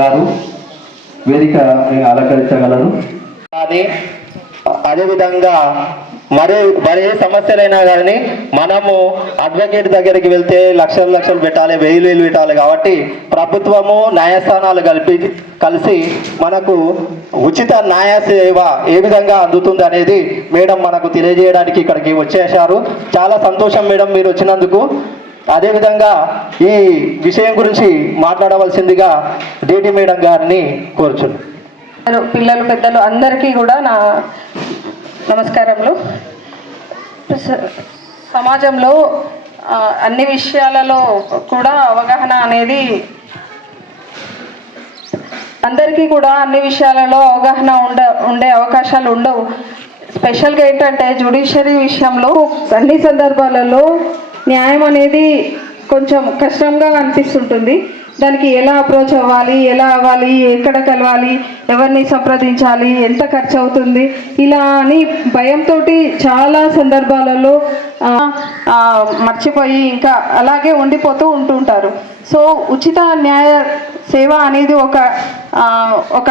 గారు వేదిక అలంకరించగలరు. అదేవిధంగా మరే సమస్యలైనా కానీ మనము అడ్వకేట్ దగ్గరికి వెళ్తే లక్షలు పెట్టాలి, వేలు పెట్టాలి. కాబట్టి ప్రభుత్వము న్యాయస్థానాలు కలిసి మనకు ఉచిత న్యాయ సేవ ఏ విధంగా అందుతుంది అనేది మేడం మనకు తెలియజేయడానికి ఇక్కడికి వచ్చేశారు. చాలా సంతోషం మేడం మీరు వచ్చినందుకు. అదేవిధంగా ఈ విషయం గురించి మాట్లాడవలసిందిగా డిటి మేడం గారిని కోరుచున్నాను. పిల్లలు పెద్దలు అందరికీ కూడా నా నమస్కారములు. సమాజంలో అన్ని విషయాలలో కూడా అవగాహన అనేది అందరికీ కూడా అన్ని విషయాలలో అవగాహన ఉండే అవకాశాలు ఉండవు. స్పెషల్గా ఏంటంటే జ్యుడిషియరీ విషయంలో అన్ని సందర్భాలలో న్యాయం అనేది కొంచెం కష్టంగా అనిపిస్తుంటుంది. దానికి ఎలా అప్రోచ్ అవ్వాలి, ఎలా అవ్వాలి, ఎక్కడ కలవాలి, ఎవరిని సంప్రదించాలి, ఎంత ఖర్చు అవుతుంది, ఇలా అని భయంతో చాలా సందర్భాలలో మర్చిపోయి ఇంకా అలాగే ఉండిపోతూ ఉంటుంటారు. సో ఉచిత న్యాయ సేవ అనేది ఒక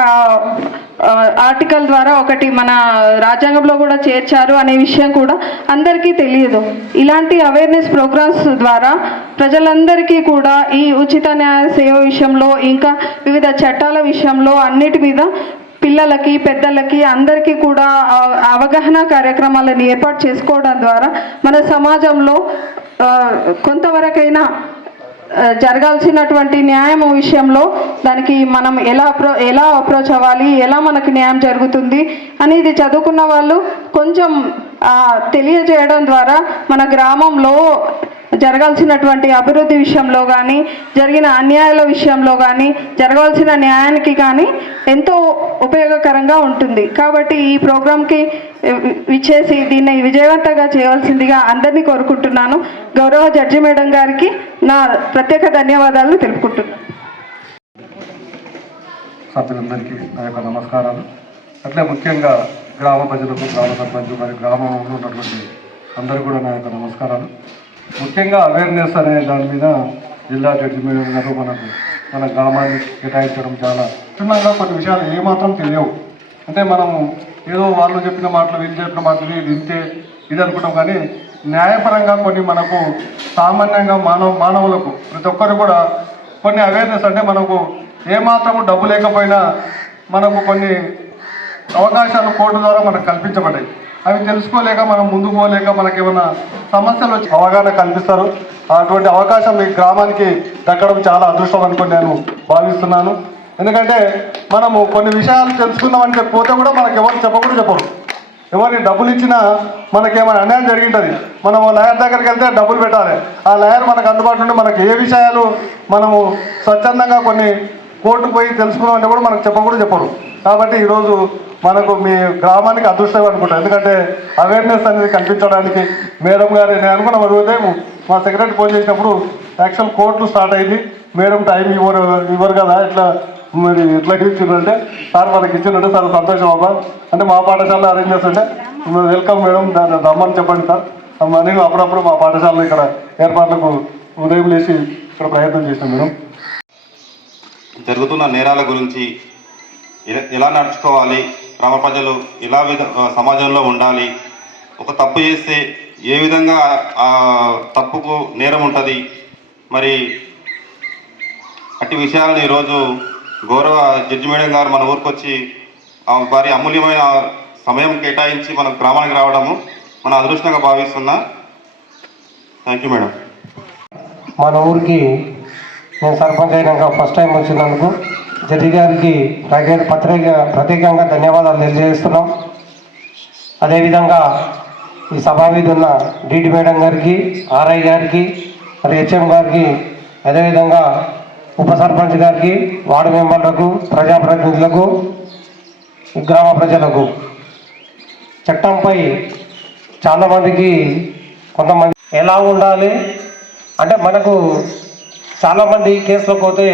ఆర్టికల్ ద్వారా ఒకటి మన రాజ్యాంగంలో కూడా చేర్చారు అనే విషయం కూడా అందరికీ తెలియదు. ఇలాంటి అవేర్నెస్ ప్రోగ్రామ్స్ ద్వారా ప్రజలందరికీ కూడా ఈ ఉచిత న్యాయ సేవ విషయంలో ఇంకా వివిధ చట్టాల విషయంలో అన్నిటి మీద పిల్లలకి పెద్దలకి అందరికీ కూడా అవగాహన కార్యక్రమాలను ఏర్పాటు చేసుకోవడం ద్వారా మన సమాజంలో కొంతవరకైనా జరగాల్సినటువంటి న్యాయం విషయంలో దానికి మనం ఎలా అప్రోచ్ అవ్వాలి, ఎలా మనకు న్యాయం జరుగుతుంది అనేది చదువుకున్న వాళ్ళు కొంచెం తెలియజేయడం ద్వారా మన గ్రామంలో జరగాల్సినటువంటి అభివృద్ధి విషయంలో కానీ, జరిగిన అన్యాయాల విషయంలో కానీ, జరగాల్సిన న్యాయానికి కానీ ఎంతో ఉపయోగకరంగా ఉంటుంది. కాబట్టి ఈ ప్రోగ్రాంకి విచ్చేసి దీన్ని విజయవంతంగా చేయవలసిందిగా అందరినీ కోరుకుంటున్నాను. గౌరవ జడ్జి మేడం గారికి నా ప్రత్యేక ధన్యవాదాలు తెలుపుకుంటున్నాను. సభ్యులందరికీ నా యొక్క నమస్కారాలు. అట్లే ముఖ్యంగా గ్రామ ప్రజలకు, గ్రామ సర్పంచ్ మరియు గ్రామంలో ఉన్నటువంటి అందరూ కూడా నా యొక్క నమస్కారాలు. ముఖ్యంగా అవేర్నెస్ అనే దాని మీద జిల్లా జడ్జి మేడం గారు మన గ్రామాన్ని కేటాయించడం చాలా చిన్నగా కొన్ని విషయాలు ఏమాత్రం తెలియవు. అంటే మనము ఏదో వాళ్ళు చెప్పిన మాటలు, వీళ్ళు చెప్పిన మాటలు, ఇది ఇంతే ఇది అనుకుంటాం. కానీ న్యాయపరంగా కొన్ని మనకు సామాన్యంగా మానవులకు ప్రతి ఒక్కరు కూడా కొన్ని అవేర్నెస్ అంటే మనకు ఏమాత్రము డబ్బు లేకపోయినా మనకు కొన్ని అవకాశాలు కోర్టు ద్వారా మనకు కల్పించబడ్డాయి. అవి తెలుసుకోలేక మనం ముందుకు పోలేక మనకేమైనా సమస్యలు వచ్చి అవగాహన కల్పిస్తారు. అటువంటి అవకాశం ఈ గ్రామానికి దక్కడం చాలా అదృష్టం అనుకుని నేను భావిస్తున్నాను. ఎందుకంటే మనము కొన్ని విషయాలు తెలుసుకుందామని చెప్పిపోతే కూడా మనకు ఎవరు చెప్పరు. ఎవరిని డబ్బులు ఇచ్చినా మనకేమైనా అన్యాయం జరిగింటుంది. మనము లాయర్ దగ్గరికి వెళ్తే డబ్బులు పెట్టాలి. ఆ లాయర్ మనకు అందుబాటులో ఉండి మనకు ఏ విషయాలు మనము స్వచ్ఛందంగా కొన్ని కోర్టుకు పోయి తెలుసుకుందామంటే కూడా మనకు చెప్పరు. కాబట్టి ఈరోజు మనకు మీ గ్రామానికి అదృష్టం అనుకుంటాను. ఎందుకంటే అవేర్నెస్ అనేది కల్పించడానికి మేడం గారు నేను అనుకున్న ఉదయం మా సెక్రటరీ ఫోన్ చేసినప్పుడు యాక్చువల్ కోర్టులు స్టార్ట్ అయింది, మేడం టైం ఇవ్వరు కదా, ఇట్లా మరి ఎట్లా ఇచ్చిందంటే సార్ మనకి ఇచ్చిందంటే చాలా సంతోషం అబ్బా, అంటే మా పాఠశాలలో అరేంజ్ చేస్తుంటే వెల్కమ్ మేడం రమ్మని చెప్పండి సార్. నేను అప్పుడప్పుడు మా పాఠశాలలో ఇక్కడ ఏర్పాట్లకు ఉదయం లేచి ఇక్కడ ప్రయత్నం చేశాను మేడం. జరుగుతున్న నేరాల గురించి ఎలా నడుచుకోవాలి, గ్రామ ప్రజలు ఎలా సమాజంలో ఉండాలి, ఒక తప్పు చేస్తే ఏ విధంగా ఆ తప్పుకు నేరం ఉంటుంది, మరి అట్టి విషయాలను ఈరోజు గౌరవ జడ్జి మేడం గారు మన ఊరికి వచ్చి వారి అమూల్యమైన సమయం కేటాయించి మన గ్రామానికి రావడము మన అదృష్టంగా భావిస్తున్నా. Thank you madam. మన ఊరికి నేను సర్పంచ్ అయినాక ఫస్ట్ టైం వచ్చినందుకు జడ్జి గారికి ప్రత్యేకంగా ధన్యవాదాలు తెలియజేస్తున్నాం. అదేవిధంగా ఈ సభా మీద ఉన్న డిటి మేడం గారికి, ఆర్ఐ గారికి, మరి హెచ్ఎం గారికి, అదేవిధంగా ఉప సర్పంచ్ గారికి, వార్డు మెంబర్లకు, ప్రజాప్రతినిధులకు, గ్రామ ప్రజలకు. చట్టంపై చాలామందికి కొంతమంది ఎలా ఉండాలి అంటే మనకు చాలామంది కేసులకు పోతే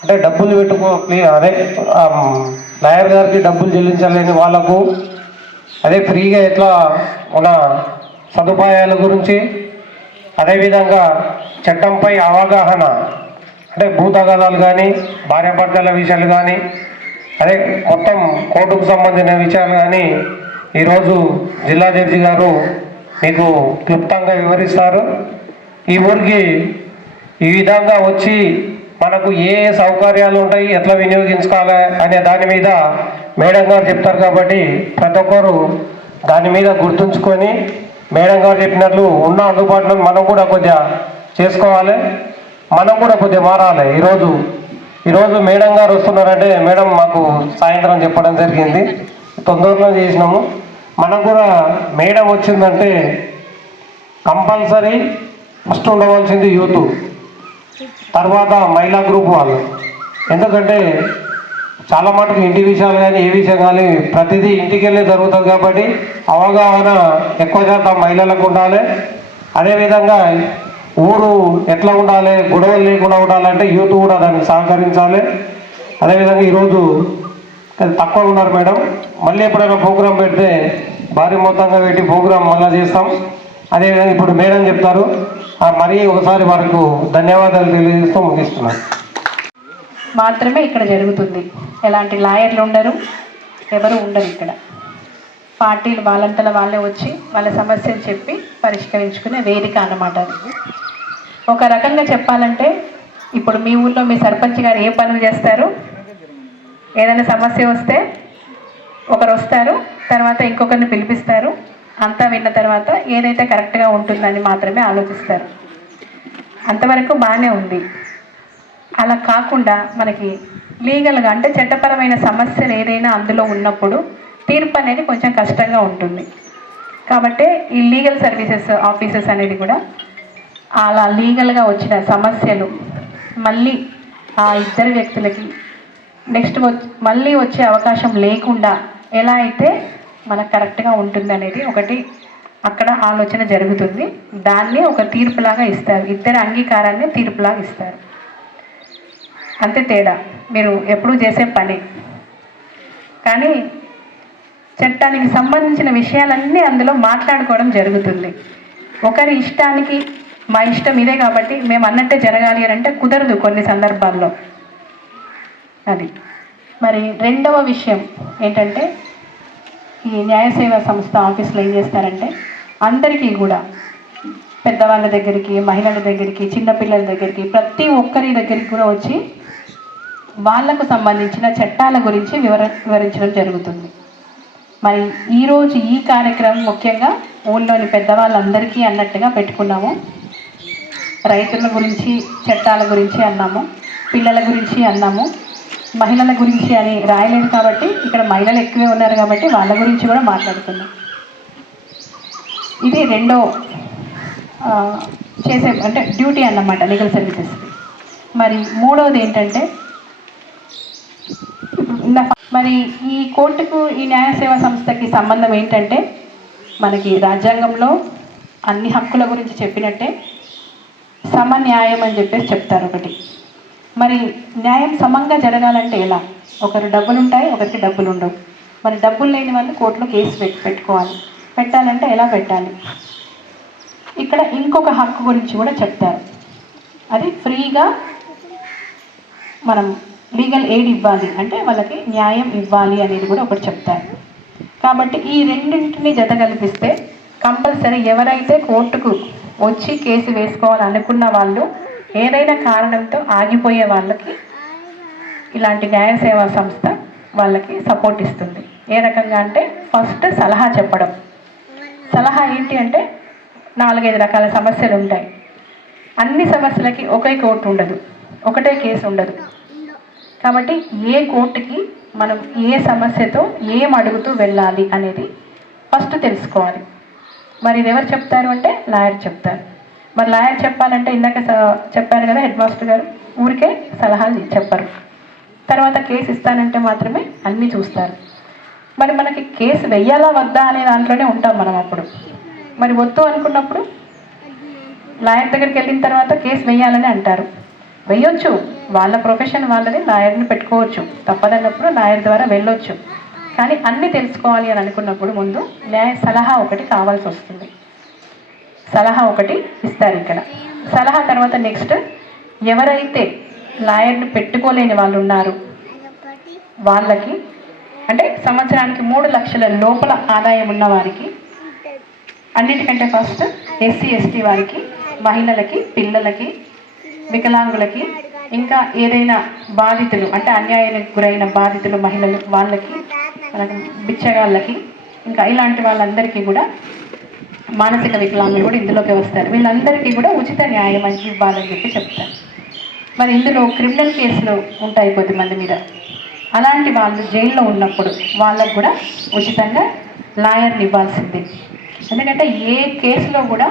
అంటే డబ్బులు లాయర్ గారికి డబ్బులు చెల్లించలేని వాళ్ళకు అదే ఫ్రీగా ఎట్లా మన సదుపాయాల గురించి, అదేవిధంగా చట్టంపై అవగాహన అంటే భూతగాదాలు కానీ భార్యాభర్తల విషయాలు కానీ అదే మొత్తం కోర్టుకు సంబంధించిన విషయాలు కానీ ఈరోజు జిల్లా జడ్జి గారు మీకు క్లుప్తంగా వివరిస్తారు. ఈ ఊరికి ఈ విధంగా వచ్చి మనకు ఏ సౌకర్యాలు ఉంటాయి, ఎట్లా వినియోగించుకోవాలి అనే దాని మీద మేడం గారు చెప్తారు. కాబట్టి ప్రతి ఒక్కరు దాని మీద గుర్తుంచుకొని మేడం గారు చెప్పినట్లు ఉన్న అందుబాటులో మనం కూడా కొద్దిగా చేసుకోవాలి, మనం కూడా కొద్దిగా మారాలి. ఈరోజు మేడం గారు వస్తున్నారంటే మేడం మాకు సాయంత్రం చెప్పడం జరిగింది, తొందరలో చేసినాము. మనం కూడా మేడం వచ్చిందంటే కంపల్సరీ ఫస్ట్ ఉండవలసింది యూత్, తర్వాత మహిళా గ్రూప్ వాళ్ళు. ఎందుకంటే చాలా మటుకు ఇంటి విషయాలు కానీ ఏ విషయం కానీ ప్రతిదీ ఇంటికి వెళ్ళే జరుగుతుంది. కాబట్టి అవగాహన ఎక్కువ శాతం మహిళలకు ఉండాలి. అదేవిధంగా ఊరు ఎట్లా ఉండాలి, గొడవలు లేకుండా ఉండాలంటే యూత్ కూడా దానికి సహకరించాలి. అదేవిధంగా ఈరోజు తక్కువ ఉన్నారు మేడం, మళ్ళీ ఎప్పుడైనా ప్రోగ్రాం పెడితే భారీ మొత్తంగా పెట్టి ప్రోగ్రాం మళ్ళీ చేస్తాం. అదేవిధంగా ఇప్పుడు మేడం చెప్తారు, మరీ ఒకసారి వారికి ధన్యవాదాలు తెలియజేస్తూ ముగిస్తున్నాను. మాత్రమే ఇక్కడ జరుగుతుంది. ఎలాంటి లాయర్లు ఉండరు, ఎవరు ఉండరు ఇక్కడ. పార్టీలు వాళ్ళంతల వాళ్ళే వచ్చి వాళ్ళ సమస్యలు చెప్పి పరిష్కరించుకునే వేదిక అన్నమాట అది. ఒక రకంగా చెప్పాలంటే ఇప్పుడు మీ ఊళ్ళో మీ సర్పంచ్ గారు ఏ పనులు చేస్తారు, ఏదైనా సమస్య వస్తే ఒకరు వస్తారు, తర్వాత ఇంకొకరిని పిలిపిస్తారు, అంతా విన్న తర్వాత ఏదైతే కరెక్ట్గా ఉంటుందని మాత్రమే ఆలోచిస్తారు. అంతవరకు బాగానే ఉంది. అలా కాకుండా మనకి లీగల్గా అంటే చట్టపరమైన సమస్యలు ఏదైనా అందులో ఉన్నప్పుడు తీర్పు అనేది కొంచెం కష్టంగా ఉంటుంది. కాబట్టి ఈ లీగల్ సర్వీసెస్ ఆఫీసెస్ అనేది కూడా అలా లీగల్గా వచ్చిన సమస్యలు మళ్ళీ ఆ ఇద్దరు వ్యక్తులకి నెక్స్ట్ మళ్ళీ వచ్చే అవకాశం లేకుండా ఎలా అయితే మనకు కరెక్ట్గా ఉంటుంది అనేది ఒకటి అక్కడ ఆలోచన జరుగుతుంది. దాన్ని ఒక తీర్పులాగా ఇస్తారు, ఇద్దరు అంగీకారాన్ని తీర్పులాగా ఇస్తారు. అంతే తేడా, మీరు ఎప్పుడూ చేసే పని. కానీ చట్టానికి సంబంధించిన విషయాలన్నీ అందులో మాట్లాడుకోవడం జరుగుతుంది. ఒకరి ఇష్టానికి మా ఇష్టం ఇదే కాబట్టి మేము అన్నట్టే జరగాలి అని అంటే కుదరదు కొన్ని సందర్భాల్లో. అది మరి రెండవ విషయం ఏంటంటే ఈ న్యాయ సేవా సంస్థ ఆఫీసులో ఏం చేస్తారంటే అందరికీ కూడా పెద్దవాళ్ళ దగ్గరికి, మహిళల దగ్గరికి, చిన్నపిల్లల దగ్గరికి, ప్రతి ఒక్కరి దగ్గరికి కూడా వచ్చి వాళ్లకు సంబంధించిన చట్టాల గురించి వివరించడం జరుగుతుంది. మరి ఈరోజు ఈ కార్యక్రమం ముఖ్యంగా ఊళ్ళోని పెద్దవాళ్ళందరికీ అన్నట్టుగా పెట్టుకున్నాము. రైతుల గురించి చట్టాల గురించి అన్నాము, పిల్లల గురించి అన్నాము, మహిళల గురించి అని రాయలేదు కాబట్టి ఇక్కడ మహిళలు ఎక్కువే ఉన్నారు కాబట్టి వాళ్ళ గురించి కూడా మాట్లాడుతున్నాం. ఇది రెండో చేసే అంటే డ్యూటీ అన్నమాట లీగల్ సర్వీసెస్కి. మరి మూడవది ఏంటంటే మరి ఈ కోర్టుకు ఈ న్యాయ సేవా సంస్థకి సంబంధం ఏంటంటే మనకి రాజ్యాంగంలో అన్ని హక్కుల గురించి చెప్పినట్టే సమన్యాయం అని చెప్పేసి చెప్తారు ఒకటి. మరి న్యాయం సమంగా జరగాలంటే ఎలా? ఒకరు డబ్బులు ఉంటాయి, ఒకరికి డబ్బులు ఉండవు. మరి డబ్బులు లేని వాళ్ళు కోర్టులో కేసు పెట్టుకోవాలి. పెట్టాలంటే ఎలా పెట్టాలి? ఇక్కడ ఇంకొక హక్కు గురించి కూడా చెప్తారు, అది ఫ్రీగా మనం లీగల్ ఎయిడ్ ఇవ్వాలి అంటే వాళ్ళకి న్యాయం ఇవ్వాలి అనేది కూడా ఒకటి చెప్తారు. కాబట్టి ఈ రెండింటిని జత కల్పిస్తే కంపల్సరీ ఎవరైతే కోర్టుకు వచ్చి కేసు వేసుకోవాలనుకున్న వాళ్ళు ఏదైనా కారణంతో ఆగిపోయే వాళ్ళకి ఇలాంటి న్యాయ సేవా సంస్థ వాళ్ళకి సపోర్ట్ ఇస్తుంది. ఏ రకంగా అంటే ఫస్ట్ సలహా చెప్పడం. సలహా ఏంటి అంటే 4-5 రకాల సమస్యలు ఉంటాయి. అన్ని సమస్యలకి ఒకే కోర్టు ఉండదు, ఒకటే కేసు ఉండదు. కాబట్టి ఏ కోర్టుకి మనం ఏ సమస్యతో ఏం అడుగుతూ వెళ్ళాలి అనేది ఫస్ట్ తెలుసుకోవాలి. మరి ఇది ఎవరు చెప్తారు అంటే లాయర్ చెప్తారు. మరి లాయర్ చెప్పాలంటే ఇందాక చెప్పారు కదా హెడ్ మాస్టర్ గారు, ఊరికే సలహాలు చెప్పరు. తర్వాత కేసు ఇస్తానంటే మాత్రమే అన్నీ చూస్తారు. మరి మనకి కేసు వెయ్యాలా వద్దా అనే దాంట్లోనే ఉంటాం మనం. అప్పుడు మరి వద్దు అనుకున్నప్పుడు లాయర్ దగ్గరికి వెళ్ళిన తర్వాత కేసు వెయ్యాలని అంటారు. వెయ్యొచ్చు, వాళ్ళ ప్రొఫెషన్ వాళ్ళది, లాయర్ని పెట్టుకోవచ్చు, తప్పదన్నప్పుడు లాయర్ ద్వారా వెళ్ళొచ్చు. కానీ అన్నీ తెలుసుకోవాలి అని అనుకున్నప్పుడు ముందు న్యాయ సలహా ఒకటి కావాల్సి వస్తుంది. సలహా ఒకటి ఇస్తారు ఇక్కడ. సలహా తర్వాత నెక్స్ట్ ఎవరైతే లాయర్ని పెట్టుకోలేని వాళ్ళు ఉన్నారు, వాళ్ళకి అంటే సంవత్సరానికి 3 లక్షల లోపల ఆదాయం ఉన్న వారికి, అన్నిటికంటే ఫస్ట్ ఎస్సీ ఎస్టీ వారికి, మహిళలకి, పిల్లలకి, వికలాంగులకి, ఇంకా ఏదైనా బాధితులు అంటే అన్యాయానికి గురైన బాధితులు మహిళలు వాళ్ళకి, మనకు బిచ్చగాళ్ళకి, ఇంకా ఇలాంటి వాళ్ళందరికీ కూడా, మానసిక వికలాంగులు కూడా ఇందులోకి వస్తారు. వీళ్ళందరికీ కూడా ఉచిత న్యాయం అని ఇవ్వాలని చెప్పి చెప్తారు. మరి ఇందులో క్రిమినల్ కేసులు ఉంటాయి కొద్దిమంది మీద, అలాంటి వాళ్ళు జైల్లో ఉన్నప్పుడు వాళ్ళకు కూడా ఉచితంగా లాయర్ని ఇవ్వాల్సిందే. ఎందుకంటే ఏ కేసులో కూడా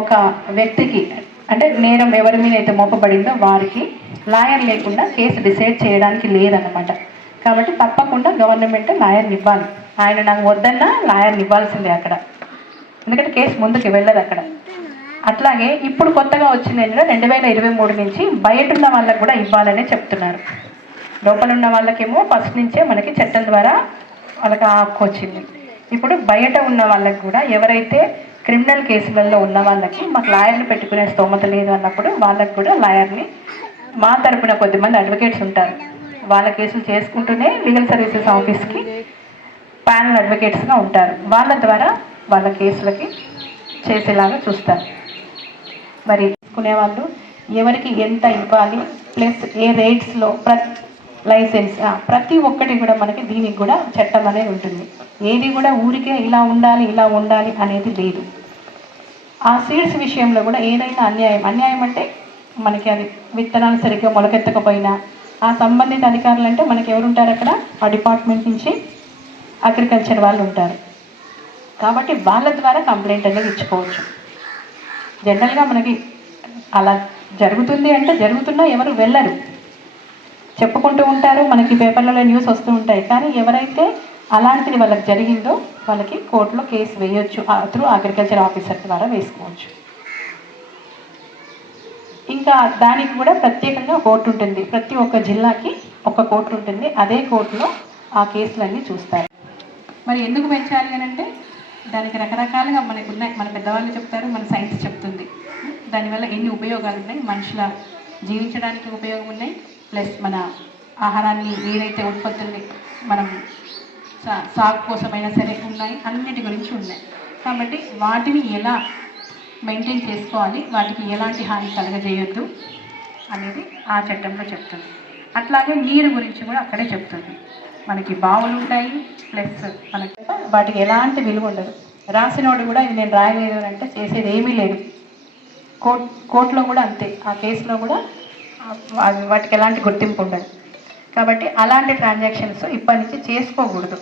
ఒక వ్యక్తికి అంటే నేరం ఎవరి మీద అయితే మోపబడిందో వారికి లాయర్ లేకుండా కేసు డిసైడ్ చేయడానికి లేదన్నమాట. కాబట్టి తప్పకుండా గవర్నమెంట్ లాయర్ని ఇవ్వాలి. ఆయన నాకు వద్దన్నా లాయర్ని ఇవ్వాల్సిందే అక్కడ, ఎందుకంటే కేసు ముందుకు వెళ్ళదు అక్కడ. అట్లాగే ఇప్పుడు కొత్తగా వచ్చింది ఏంటంటే 2023 నుంచి బయట ఉన్న వాళ్ళకు కూడా ఇవ్వాలనే చెప్తున్నారు. లోపల ఉన్న వాళ్ళకేమో ఫస్ట్ నుంచే మనకి చట్టం ద్వారా వాళ్ళకి ఆ హక్కు వచ్చింది. ఇప్పుడు బయట ఉన్న వాళ్ళకి కూడా ఎవరైతే క్రిమినల్ కేసులలో ఉన్న వాళ్ళకి మాకు లాయర్ని పెట్టుకునే స్తోమత లేదు అన్నప్పుడు వాళ్ళకి కూడా లాయర్ని మా తరపున కొద్దిమంది అడ్వకేట్స్ ఉంటారు, వాళ్ళ కేసులు చేసుకుంటూనే లీగల్ సర్వీసెస్ ఆఫీస్కి ప్యానల్ అడ్వకేట్స్గా ఉంటారు. వాళ్ళ ద్వారా వాళ్ళ కేసులకి చేసేలాగా చూస్తారు. మరి తీసుకునేవాళ్ళు ఎవరికి ఎంత ఇవ్వాలి, ప్లస్ ఏ రేట్స్లో లైసెన్స్ ప్రతి ఒక్కటి కూడా మనకి దీనికి కూడా చట్టం అనేది ఉంటుంది. ఏది కూడా ఊరికే ఇలా ఉండాలి అనేది లేదు. ఆ సీడ్స్ విషయంలో కూడా ఏదైనా అన్యాయం అంటే మనకి అది విత్తనాలు సరిగ్గా మొలకెత్తకపోయినా ఆ సంబంధిత అధికారులు అంటే మనకి ఎవరు ఉంటారు అక్కడ, ఆ డిపార్ట్మెంట్ నుంచి అగ్రికల్చర్ వాళ్ళు ఉంటారు. కాబట్టి వాళ్ళ ద్వారా కంప్లైంట్ అనేది ఇచ్చుకోవచ్చు. జనరల్గా మనకి అలా జరుగుతుంది అంటే జరుగుతున్నా ఎవరు వెళ్ళరు, చెప్పుకుంటూ ఉంటారు, మనకి పేపర్లలో న్యూస్ వస్తూ ఉంటాయి. కానీ ఎవరైతే అలాంటిది వాళ్ళకి జరిగిందో వాళ్ళకి కోర్టులో కేసు వేయొచ్చు, త్రూ అగ్రికల్చర్ ఆఫీసర్ ద్వారా వేసుకోవచ్చు. ఇంకా దానికి కూడా ప్రత్యేకంగా కోర్టు ఉంటుంది, ప్రతి ఒక్క జిల్లాకి ఒక కోర్టు ఉంటుంది. అదే కోర్టులో ఆ కేసులన్నీ చూస్తారు. మరి ఎందుకు పెంచాలి అని అంటే దానికి రకరకాలుగా మనకు ఉన్నాయి, మన పెద్దవాళ్ళు చెప్తారు, మన సైన్స్ చెప్తుంది. దానివల్ల ఎన్ని ఉపయోగాలు ఉన్నాయి, మనుషుల జీవించడానికి ఉపయోగం ఉన్నాయి, ప్లస్ మన ఆహారాన్ని ఏదైతే ఉత్పత్తుల్ని మనం సాగు కోసమైనా సరే ఉన్నాయి, అన్నిటి గురించి ఉన్నాయి. కాబట్టి వాటిని ఎలా మెయింటైన్ చేసుకోవాలి, వాటికి ఎలాంటి హాని కలగజేయొద్దు అనేది ఆ చట్టంలో చెప్తుంది. అట్లాగే నీరు గురించి కూడా అక్కడే చెప్తుంది. మనకి బావులు ఉంటాయి, ప్లస్ మనకి వాటికి ఎలాంటి విలువ ఉండదు. రాసినోడు కూడా ఇది నేను రాయలేదు అని అంటే చేసేది ఏమీ లేదు. కోర్టులో కూడా అంతే, ఆ కేసులో కూడా వాటికి ఎలాంటి గుర్తింపు ఉండదు. కాబట్టి అలాంటి ట్రాన్సాక్షన్స్ ఇప్పటి నుంచి చేసుకోకూడదు.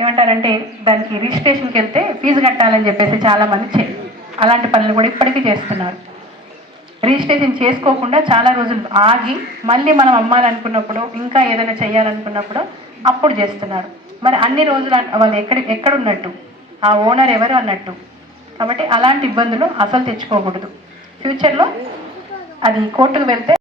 ఏమంటారంటే దానికి రిజిస్ట్రేషన్కి వెళ్తే ఫీజు కట్టాలని చెప్పేసి చాలామంది అలాంటి పనులు కూడా ఇప్పటికీ చేస్తున్నారు. రిజిస్ట్రేషన్ చేసుకోకుండా చాలా రోజులు ఆగి మళ్ళీ మనం అమ్మాలనుకున్నప్పుడు ఇంకా ఏదైనా చేయాలనుకున్నప్పుడు అప్పుడు చేస్తున్నారు. మరి అన్ని రోజులు వాళ్ళు ఎక్కడున్నట్టు, ఆ ఓనర్ ఎవరు అన్నట్టు. కాబట్టి అలాంటి ఇబ్బందులు అసలు తెచ్చుకోకూడదు. ఫ్యూచర్లో అది కోర్టుకు వెళ్తే